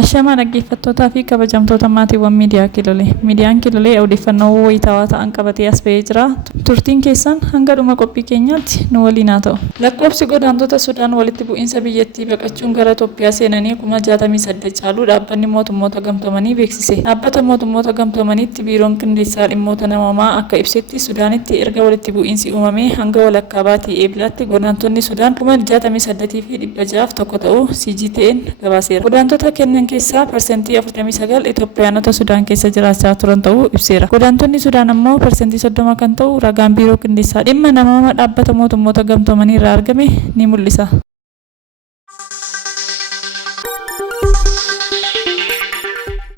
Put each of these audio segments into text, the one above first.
Ashama dhaggeeffattootaa fi kabajamtoota maatiiwwan miidiyaa Kilolee. Miidiyaan Kilolee odeeffannoo wayitaawaa ta'an qabatee as ba'ee jira. Turtiin keessan hanga dhuma qophii keenyaatti nu waliin haa ta'u. Lakkoofsi godaantota Sudaan walitti bu'iinsa biyyattii baqachuun gara Itoophiyaa seenanii 68,000 caaluu dhaabbanni mootummoota gamtoomanii beeksise. Dhaabbata mootummoota gamtoomaniitti biiroon qindeessaa dhimmoota namoomaa akka ibsetti Sudaanitti erga walitti bu'iinsi uumamee hanga walakkaa baatii eebilaatti godaantonni Sudaan 68,601 ta'uu CGTN gabaaseera. Godaantota kennan keessaa parsentii 49 Itoophiyaanota Sudaan keessa jiraachaa turan ta'uu ibseera. Godaantonni Sudaan ammoo parsentii 30 kan ta'u ragaan biiroo qindeessaa dhimma namooma dhaabbata mootummoota gamtoomanii irraa argame ni mul'isa.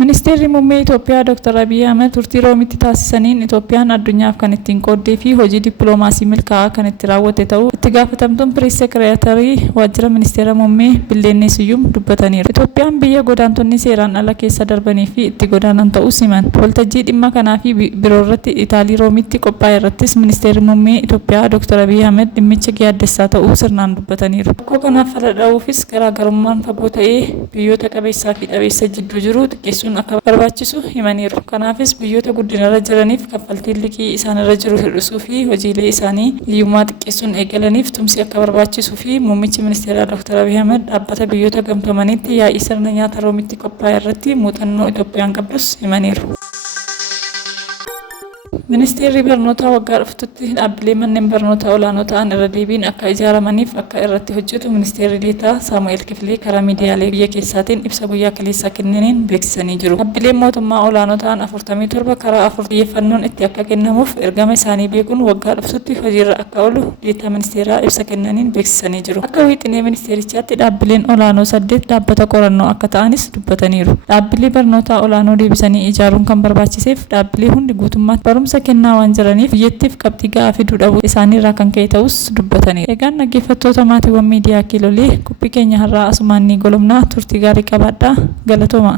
Ministeerri muummee Itoophiyaa Dr. Abiy Ahmed turtii Roomitti taasisaniin Itoophiyaan addunyaaf kan ittiin qooddee fi hojii dippiloomaasii milkaa'aa kan itti raawwate ta'uu itti gaafatamtuun pirees sekereetarii waajjira ministeera muummee Billeenee Siyyum dubbataniiru. Itoophiyaan biyya godaantonni seeraan ala keessa darbanii fi itti godaanan ta'uu himan. Waltajjii dhimma kanaa fi biroo irratti Itaalii Roomitti qophaa'e irrattis ministeerri muummee Itoophiyaa Dr. Abiy Ahmed dhimmicha yaaddessaa ta'uu sirnaan dubbataniiru. Rakkoo kanaaf fala dha'uufis garaagarummaan fagoo ta'ee biyyoota qabeessaa fi dhabeessa jidduu jiru xiqqeessuun akka barbaachisu himaniiru. Kanaafis biyyoota guddinarra jiraniif kaffaltiin liqii isaanirra jiru hir'isuu fi hojiilee isaanii hiyyummaa xiqqeessuun eegalaniif tumsi akka barbaachisuu fi muummichi ministeeraa Dr. Abiy Ahmed dhaabbata biyyoota gamtoomaniitti yaa'ii sirna nyaata Roomitti qophaa'e irratti muuxannoo Itoophiyaan qabdus himaniiru. Ministeerri barnootaa waggaa dhuftutti dhaabbilee manneen barnootaa olaanoo ta'an irra deebiin akka ijaaramaniif akka irratti hojjetu ministeerri deetaa Saamu'eel Kifilee karaa miidiyaalee biyya keessaatiin ibsa guyyaa kaleessaa kennaniin beeksisanii jiru. Dhaabbileen mootummaa olaanoo ta'an 47 karaa 4 xiyyeeffannoon itti akka kennamuuf ergama isaanii beekuun waggaa dhuftutti hojiirra akka oolu deetaa ministeeraa ibsa kennaniin beeksisanii jiru. Akka wiixinee ministeerichaatti dhaabbileen olaanoo 8 dhaabbata qorannoo akka ta'anis dubbataniiru. Dhaabbilee barnootaa olaanoo deebisanii ijaaruun kan barbaachiseef dhaabbilee hundi guutummaatti barumsa kennaa waan jiraniif biyyattiif qabxii ga'aa fiduu dhabuu isaaniirraa kan ka'e ta'us dubbataniiru. Egaan dhaggeeffattoota maatiiwwan miidiyaa Kilolee qophii keenya har'aa asumaan ni goolabna. Turtii gaarii qabaadhaa. Galatooma.